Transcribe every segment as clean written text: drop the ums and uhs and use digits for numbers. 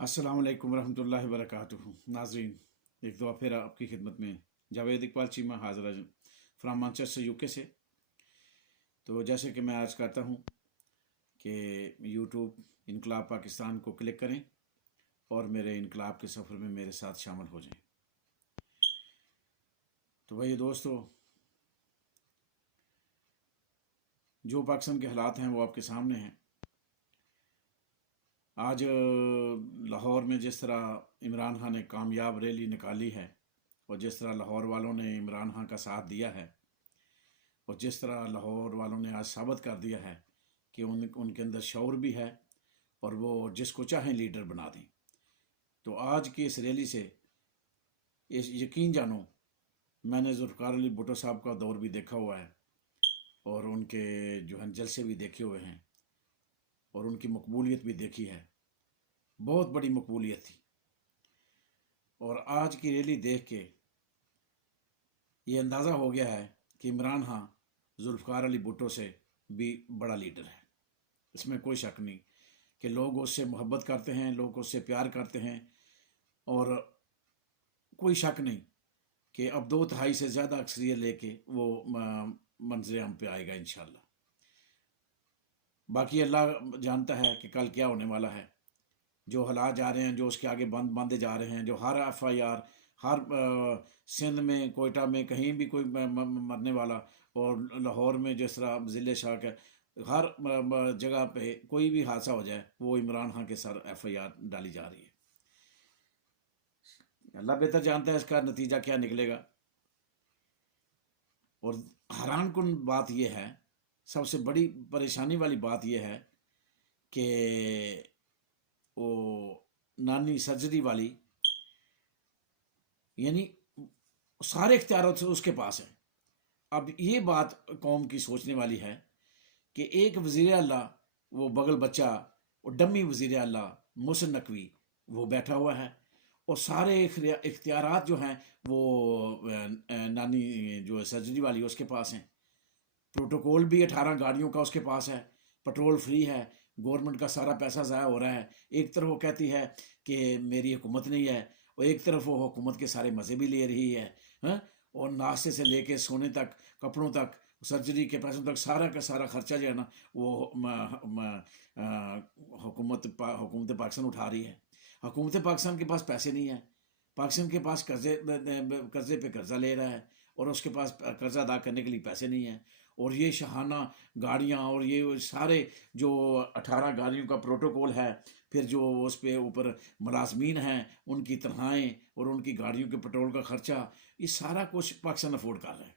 अस्सलाम वालेकुम रहमतुल्लाहि व बरकातुहू। नाजरीन, एक दफ़ा फिर आपकी खिदमत में जावेद इकबाल चीमा हाजिर फ्राम मैनचेस्टर यूके से। तो जैसे कि मैं अर्ज़ करता हूँ कि यूट्यूब इनकलाब पाकिस्तान को क्लिक करें और मेरे इनकलाब के सफ़र में मेरे साथ शामिल हो जाएं। तो वही दोस्तों, जो पाकिस्तान के हालात हैं वो आपके सामने हैं। आज लाहौर में जिस तरह इमरान खान ने कामयाब रैली निकाली है और जिस तरह लाहौर वालों ने इमरान खान का साथ दिया है और जिस तरह लाहौर वालों ने आज साबित कर दिया है कि उनके अंदर शऊर भी है और वो जिसको चाहें लीडर बना दें। तो आज की इस रैली से इस यकीन जानो, मैंने जुल्फ़िकार अली भुट्टो साहब का दौर भी देखा हुआ है और उनके जो हैं जलसे भी देखे हुए हैं और उनकी मकबूलियत भी देखी है। बहुत बड़ी मकबूलियत थी और आज की रैली देख के ये अंदाज़ा हो गया है कि इमरान खान जुल्फ़िकार अली भुट्टो से भी बड़ा लीडर है। इसमें कोई शक नहीं कि लोग उससे मोहब्बत करते हैं, लोग उससे प्यार करते हैं और कोई शक नहीं कि अब 2/3 से ज़्यादा अक्सरियत लेके वो मंज़िल हम पे आएगा इंशाल्लाह। बाकी अल्लाह जानता है कि कल क्या होने वाला है। जो हालात जा रहे हैं, जो उसके आगे बांधे जा रहे हैं, जो हर FIR हर सिंध में, कोयटा में कहीं भी कोई मरने वाला और लाहौर में जिस तरह ज़िले शाह है, हर जगह पे कोई भी हादसा हो जाए वो इमरान खान के सर FIR डाली जा रही है। अल्लाह बेहतर जानता है इसका नतीजा क्या निकलेगा। और हैरान कुन बात यह है, सबसे बड़ी परेशानी वाली बात यह है कि वो नानी सर्जरी वाली, यानी सारे इख्तियार उसके पास हैं। अब ये बात कौम की सोचने वाली है कि एक वज़ीर आला, वो बगल बच्चा और डम्मी वज़ीर आला मोहसिन नकवी वो बैठा हुआ है और सारे इख्तियारात जो हैं वो नानी जो है सर्जरी वाली उसके पास हैं। प्रोटोकॉल भी 18 गाड़ियों का उसके पास है, पेट्रोल फ्री है, गवर्नमेंट का सारा पैसा ज़ाया हो रहा है। एक तरफ वो कहती है कि मेरी हुकूमत नहीं है और एक तरफ वो हुकूमत के सारे मज़े भी ले रही है, हाँ? और नाश्ते से लेके सोने तक, कपड़ों तक, सर्जरी के पैसों तक सारा का सारा खर्चा जो है ना वो हुकूमत पाकिस्तान उठा रही है। हुकूमत पाकिस्तान के पास पैसे नहीं है, पाकिस्तान के पास कर्जे पे कर्जा ले रहा है और उसके पास कर्जा अदा करने के लिए पैसे नहीं है। और ये शहाना गाड़ियाँ और ये सारे जो 18 गाड़ियों का प्रोटोकॉल है, फिर जो उस पे ऊपर मुलाजमीन हैं उनकी तनख्वाहें और उनकी गाड़ियों के पेट्रोल का खर्चा, ये सारा कुछ पाकिस्तान अफोर्ड कर रहा है।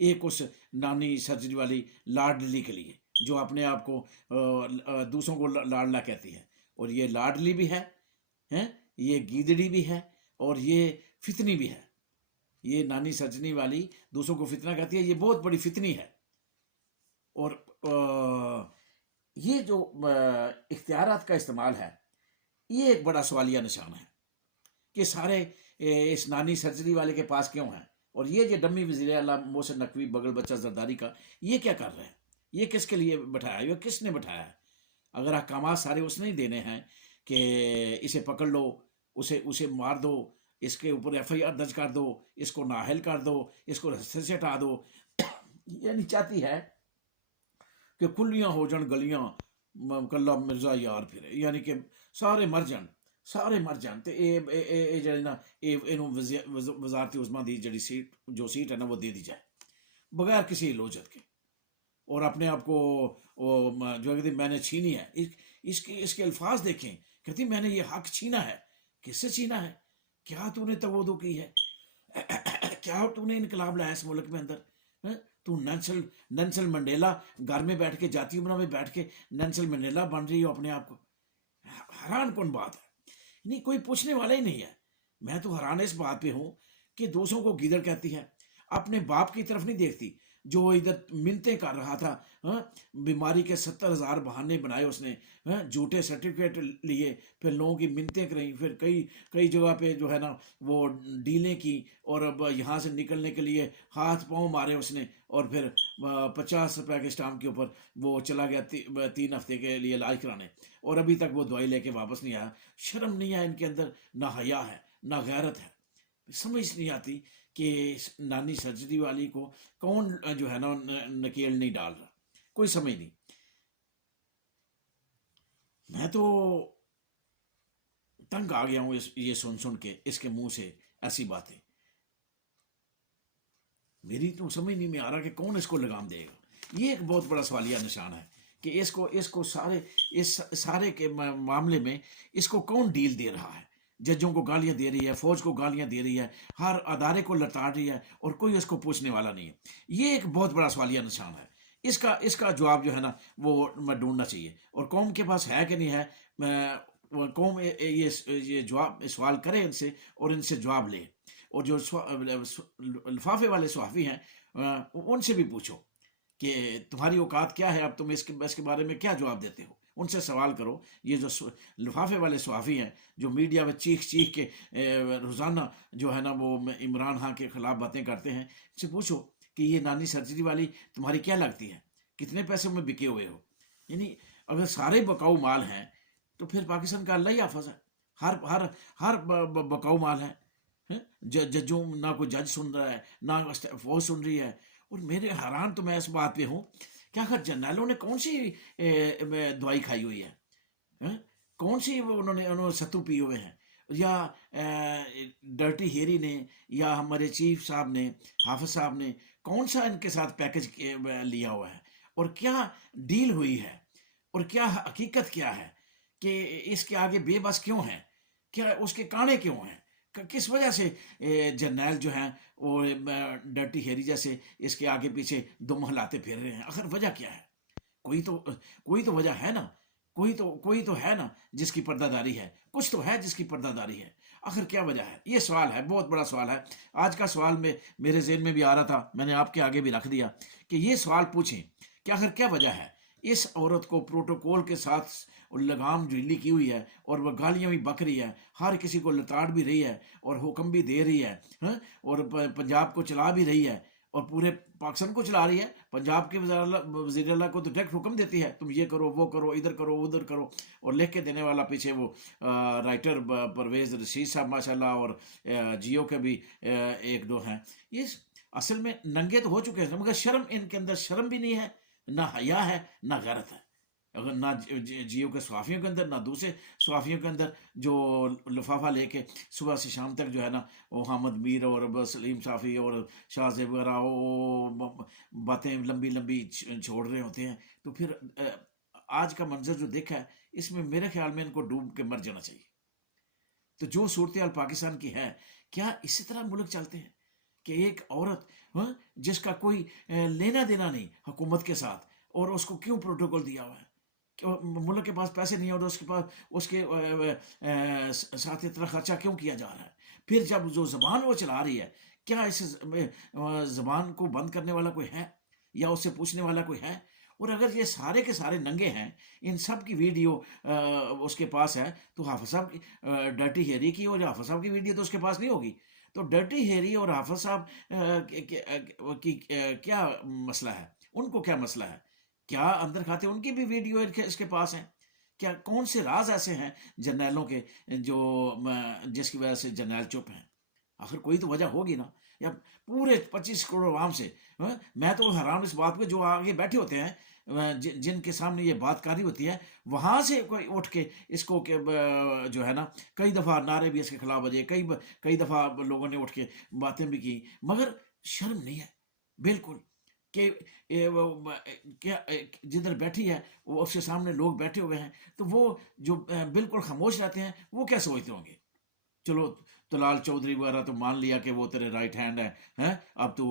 एक उस नानी सर्जरी वाली लाडली के लिए जो अपने आप को दूसरों को लाडला कहती है, और ये लाडली भी है, हैं? ये गीदड़ी भी है और ये फितनी भी है। ये नानी सर्जरी वाली दूसरों को फितना कहती है, ये बहुत बड़ी फितनी है। और ये जो इख्तियारात का इस्तेमाल है, ये एक बड़ा सवालिया निशान है कि सारे इस नानी सर्जरी वाले के पास क्यों हैं और ये जो डम्मी वज़ीर आला मोहसिन नकवी बगल बच्चा जरदारी का ये क्या कर रहे हैं, ये किसके लिए बैठाया, ये किसने बैठाया है? अगर अहकामात सारे उसने ही देने हैं कि इसे पकड़ लो, उसे उसे मार दो, इसके ऊपर FIR दर्ज कर दो, इसको नाअहल कर दो, इसको रस्ते से हटा दो, ये नहीं चाहती है कि खुलियां हो जान गलियां, कल्ला मिर्जा यार फिरे, यानी कि सारे मर जान, सारे मर जान। तो ये जड़ी ना इन्हों वजारती उज़मा दी जड़ी सीट, जो सीट है ना वो दे दी जाए बगैर किसी लोजत के, और अपने आप को जो कहती मैंने छीनी है। इसके अल्फाज देखें, कहती मैंने ये हक छीना है। किससे छीना है? क्या तूने तवोदो की है? क्या तूने इनकलाब लाया इस मुल्क में अंदर? तू नेल्सन मंडेला घर में बैठ के, जाती उमरा में बैठ के नेल्सन मंडेला बन रही हो अपने आप को। हैरान कौन बात है, नहीं कोई पूछने वाला ही नहीं है। मैं तो हैरान इस बात पे हूं कि दूसरों को गीदड़ कहती है, अपने बाप की तरफ नहीं देखती। जो इधर मिन्नतें कर रहा था, हाँ, बीमारी के 70,000 बहाने बनाए उसने, हाँ, झूठे सर्टिफिकेट लिए, फिर लोगों की मिन्नतें कराई, फिर कई कई जगह पे जो है ना वो डीलें की, और अब यहाँ से निकलने के लिए हाथ पांव मारे उसने, और फिर 50 रुपए के स्टाम्प के ऊपर वो चला गया 3 हफ्ते के लिए इलाज कराने, और अभी तक वो दवाई लेके वापस नहीं आया। शर्म नहीं है इनके अंदर, ना हया है ना गैरत है। समझ नहीं आती कि इस नानी सर्जरी वाली को कौन जो है ना नकेल नहीं डाल रहा, कोई समझ नहीं। मैं तो तंग आ गया हूँ ये सुन सुन के इसके मुंह से ऐसी बातें। मेरी तो समझ नहीं में आ रहा कि कौन इसको लगाम देगा। ये एक बहुत बड़ा सवालिया निशान है कि इसको इसको सारे इस सारे के मामले में इसको कौन डील दे रहा है। जजों को गालियां दे रही है, फौज को गालियां दे रही है, हर अदारे को लताड़ रही है, और कोई इसको पूछने वाला नहीं है। ये एक बहुत बड़ा सवालिया निशान है। इसका इसका जवाब जो है ना वो मैं ढूंढना चाहिए, और कौम के पास है कि नहीं है। वो कौम ये जवाब सवाल करे इनसे, और इनसे जवाब ले। और जो लिफाफे वाले सहाफ़ी हैं, उनसे भी पूछो कि तुम्हारी औकात क्या है, अब तुम इसके बारे में क्या जवाब देते हो। उनसे सवाल करो। ये जो लिफाफे वाले सहाफ़ी हैं जो मीडिया में चीख चीख के रोज़ाना जो है ना वो इमरान खान के ख़िलाफ़ बातें करते हैं, इनसे पूछो कि ये नानी सर्जरी वाली तुम्हारी क्या लगती है, कितने पैसे में बिके हुए हो। यानी अगर सारे बकाऊ माल हैं तो फिर पाकिस्तान का अल्लाह ही हाफ़िज़ है। हर हर हर बकाऊ माल है। हैं? जजों ना कोई जज सुन रहा है, ना फौज सुन रही है। और मेरे हैरान तो मैं इस बात पे हूँ कि आखिर जर्नैलों ने कौन सी दवाई खाई हुई है, हैं? कौन सी उन्होंने उन्होंने सत्तू पिए हुए हैं, या डर्टी हेरी ने, या हमारे चीफ साहब ने, हाफिज साहब ने कौन सा इनके साथ पैकेज लिया हुआ है, और क्या डील हुई है, और क्या हकीकत क्या है कि इसके आगे बेबस क्यों है, क्या उसके काने क्यों हैं, किस वजह से जर्नैल जो हैं वो डर्टी हेरी जैसे इसके आगे पीछे दुम हिलाते फिर रहे हैं। आखिर वजह क्या है? कोई तो कोई तो वजह है ना, कोई तो है ना जिसकी पर्दादारी है, कुछ तो है जिसकी पर्दादारी है। आखिर क्या वजह है? ये सवाल है, बहुत बड़ा सवाल है। आज का सवाल में मेरे जेहन में भी आ रहा था, मैंने आपके आगे भी रख दिया कि ये सवाल पूछें कि आखिर क्या वजह है। इस औरत को प्रोटोकॉल के साथ लगाम ढीली की हुई है, और वह गालियां भी बक रही है, हर किसी को लताड़ भी रही है, और हुक्म भी दे रही है, हाँ? और पंजाब को चला भी रही है, और पूरे पाकिस्तान को चला रही है। पंजाब के वज़ीर आला को तो डायरेक्ट हुक्म देती है, तुम ये करो, वो करो, इधर करो, उधर करो, और लिख के देने वाला पीछे वो राइटर परवेज़ रशीद साहब माशाल्लाह, और जियो के भी एक दो हैं। ये असल में नंगे तो हो चुके हैं, मगर शर्म इनके अंदर शर्म भी नहीं है, ना हया है, ना गैरत है। अगर ना जियो के सहाफ़ियों के अंदर, ना दूसरे सहाफ़ियों के अंदर जो लिफाफा लेके सुबह से शाम तक जो है ना वो हामिद मीर और सलीम साफ़ी और शाह ज़ेब वगैरह वो बातें लंबी लंबी छोड़ रहे होते हैं, तो फिर आज का मंजर जो देखा है इसमें मेरे ख्याल में इनको डूब के मर जाना चाहिए। तो जो सूरत हाल पाकिस्तान की है, क्या इसी तरह मुल्क चलते हैं कि एक औरत, हाँ, जिसका कोई लेना देना नहीं हुकूमत के साथ, और उसको क्यों प्रोटोकॉल दिया हुआ है, मुल्क के पास पैसे नहीं है, और उसके पास उसके साथ इतना खर्चा क्यों किया जा रहा है। फिर जब जो ज़बान वो चला रही है, क्या इस ज़बान को बंद करने वाला कोई है, या उससे पूछने वाला कोई है। और अगर ये सारे के सारे नंगे हैं, इन सब की वीडियो उसके पास है, तो हाफिज साहब की डर्टी हेरी की और हाफिज साहब की वीडियो तो उसके पास नहीं होगी। तो डर्टी हेरी और हाफिज साहब की क्या मसला है, उनको क्या मसला है, क्या अंदर खाते उनकी भी वीडियो इसके पास हैं। क्या कौन से राज ऐसे हैं जर्नैलों के जो जिसकी वजह से जर्नैल चुप हैं। आखिर कोई तो वजह होगी ना, या पूरे 25 करोड़ आवाम से। मैं तो हैरान इस बात पे, जो आगे बैठे होते हैं जिनके सामने ये बात कारी होती है, वहां से कोई उठ के इसको जो है ना कई दफ़ा नारे भी इसके खिलाफ बजे, कई दफ़ा लोगों ने उठ के बातें भी की, मगर शर्म नहीं है बिल्कुल कि क्या जिधर बैठी है वो उसके सामने लोग बैठे हुए हैं, तो वो जो बिल्कुल खामोश रहते हैं, वो क्या सोचते होंगे। चलो, तलाल चौधरी वगैरह तो मान लिया कि वो तेरे राइट हैंड है, हैं? अब तो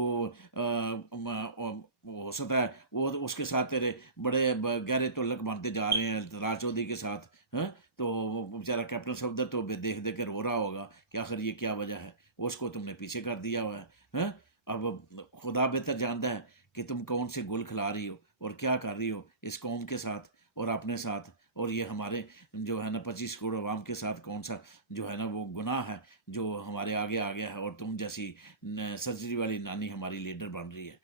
वो हो सकता है वो तो उसके साथ तेरे बड़े गहरे तल्लक बनते जा रहे हैं तलाल चौधरी के साथ, हैं? तो वो बेचारा कैप्टन सफदर तो देख देख के रो रहा होगा कि आखिर ये क्या वजह है, उसको तुमने पीछे कर दिया हुआ है, हैं? अब खुदा बेहतर जानता है कि तुम कौन से गुल खिला रही हो और क्या कर रही हो इस कौम के साथ और अपने साथ, और ये हमारे जो है ना 25 करोड़ अवाम के साथ कौन सा जो है ना वो गुनाह है जो हमारे आगे आ गया है, और तुम जैसी सर्जरी वाली नानी हमारी लीडर बन रही है।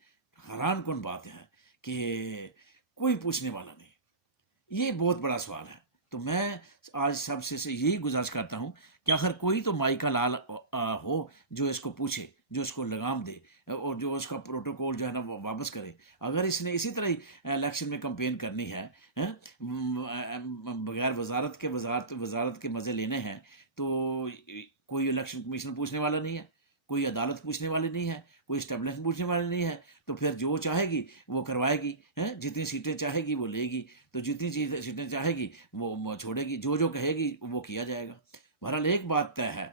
हैरान कौन बात है कि कोई पूछने वाला नहीं। ये बहुत बड़ा सवाल है। तो मैं आज सबसे से यही गुजारिश करता हूँ कि अगर कोई तो माई का लाल हो जो इसको पूछे, जो इसको लगाम दे और जो उसका प्रोटोकॉल जो है ना वो वापस करे। अगर इसने इसी तरह ही इलेक्शन में कंपेन करनी है, बगैर वजारत के मज़े लेने हैं, तो कोई इलेक्शन कमीशन पूछने वाला नहीं है, कोई अदालत पूछने वाली नहीं है, कोई स्टेब्लिशमेंट पूछने वाली नहीं है। तो फिर जो चाहेगी वो करवाएगी, हैं, जितनी सीटें चाहेगी वो लेगी, तो जितनी सीटें चाहेगी वो छोड़ेगी, जो जो कहेगी वो किया जाएगा। बहरहाल एक बात तय है,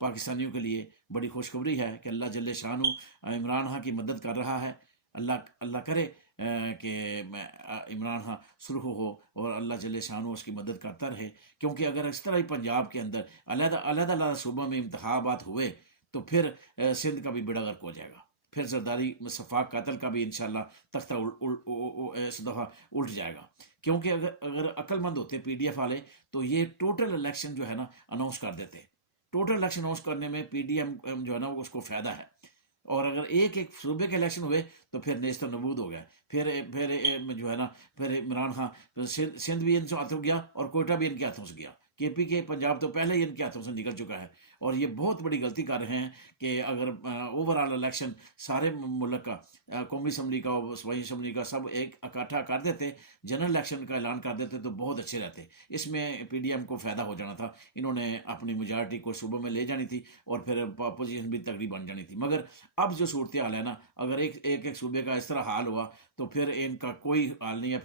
पाकिस्तानियों के लिए बड़ी खुशखबरी है कि अल्लाह जल्ले शानु इमरान खां की मदद कर रहा है। अल्लाह अल्लाह करे कि इमरान खां सुर्ख हो और अल्लाह जल्ले शानु उसकी मदद करता रहे, क्योंकि अगर इस तरह ही पंजाब के अंदर अलग-अलग सूबों में इंतखाबात हुए तो फिर सिंध का भी बेड़ा गर्क हो जाएगा। फिर जरदारी सफाक कातल का भी इंशाल्लाह तख्ता इस दफ़ा उल्ट जाएगा। क्योंकि अगर अक्लमंद होते पीडीएफ वाले तो ये टोटल इलेक्शन जो है ना अनाउंस कर देते। टोटल इलेक्शन अनाउंस करने में पीडीएम जो है ना उसको फ़ायदा है। और अगर एक एक सूबे के इलेक्शन हुए तो फिर नेस्त नबूद हो गया। फिर जो है ना फिर इमरान खां सिंध भी इनसे हाथों गया और कोयटा भी इनके हाथों से गया। केपी के पंजाब तो पहले ही इनके हाथों से निकल चुका है। और ये बहुत बड़ी गलती कर रहे हैं कि अगर ओवरऑल इलेक्शन सारे मुल्क का कौमी असम्बली का और सूबाई असम्बली का सब एक इकट्ठा कर देते, जनरल इलेक्शन का ऐलान कर देते तो बहुत अच्छे रहते। इसमें पीडीएम को फ़ायदा हो जाना था। इन्होंने अपनी मेजॉरिटी को सूबों में ले जानी थी और फिर अपोजिशन भी तगड़ी बन जानी थी। मगर अब जो सूरत हाल है ना, अगर एक सूबे का इस तरह हाल हुआ तो फिर इनका कोई हाल नहीं है।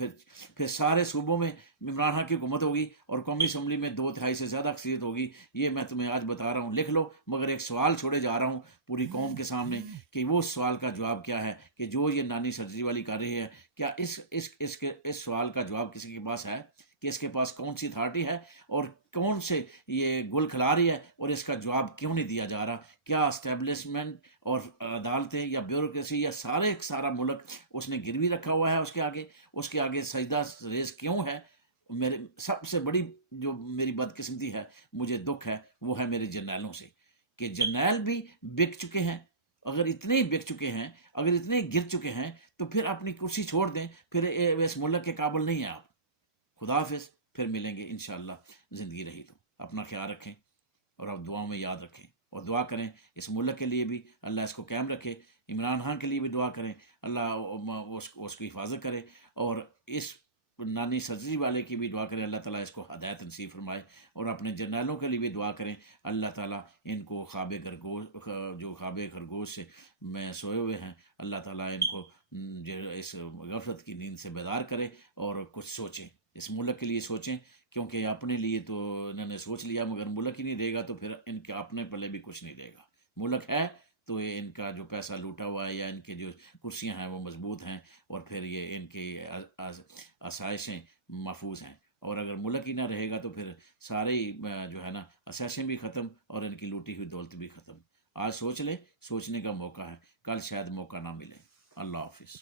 फिर सारे सूबों में इमरान खान की हुकूमत होगी और कौमी असम्बली में 2/3 से ज़्यादा अक्सरियत होगी। ये मैं तुम्हें आज बता रहा हूँ, लिख लो। मगर एक सवाल छोड़े जा रहा हूँ पूरी कौम के सामने कि वो सवाल का जवाब क्या है कि जो ये नानी सर्जरी वाली कर रही है, क्या इस सवाल का जवाब किसी के पास है कि इसके पास कौन सी अथॉरिटी है और कौन से ये गुल खिला रही है और इसका जवाब क्यों नहीं दिया जा रहा? क्या इस्टेब्लिशमेंट और अदालतें या ब्यूरोक्रेसी या सारा मुल्क उसने गिरवी रखा हुआ है उसके आगे सजदा रेज क्यों है? मेरे सबसे बड़ी जो मेरी बदकिस्मती है, मुझे दुख है, वो है मेरे जर्नैलों से कि जर्नैल भी बिक चुके हैं। अगर इतने ही बिक चुके हैं, अगर इतने ही गिर चुके हैं तो फिर अपनी कुर्सी छोड़ दें, फिर इस मुल्क के काबिल नहीं है आप। खुदा हाफिज, फिर मिलेंगे इंशाअल्लाह, ज़िंदगी रही तो। अपना ख्याल रखें और आप दुआओं में याद रखें और दुआ करें इस मुल्क के लिए भी, अल्लाह इसको कायम रखे। इमरान खान के लिए भी दुआ करें, अल्लाह उसकी हिफाजत करे। और इस नानी सर्जरी वाले की भी दुआ करें, अल्लाह ताला इसको हदायत नसीब फरमाए। और अपने जर्नैलों के लिए भी दुआ करें, अल्लाह ताला इनको ख्वाब खरगोश से में सोए हुए हैं, अल्लाह ताला इनको जो इस गफलत की नींद से बेदार करे और कुछ सोचें, इस मुल्क के लिए सोचें। क्योंकि अपने लिए तो इन्होंने सोच लिया मगर मुल्क ही नहीं देगा तो फिर इनके अपने पल्ले भी कुछ नहीं देगा। मुल्क है तो ये इनका जो पैसा लूटा हुआ है या इनके जो कुर्सियां हैं वो मजबूत हैं और फिर ये इनकी आसाइशें महफूज हैं। और अगर मुल्क ही ना रहेगा तो फिर सारे ही जो है ना आसाइशें भी ख़त्म और इनकी लूटी हुई दौलत भी ख़त्म। आज सोच ले, सोचने का मौका है, कल शायद मौका ना मिले। अल्लाह हाफिज़।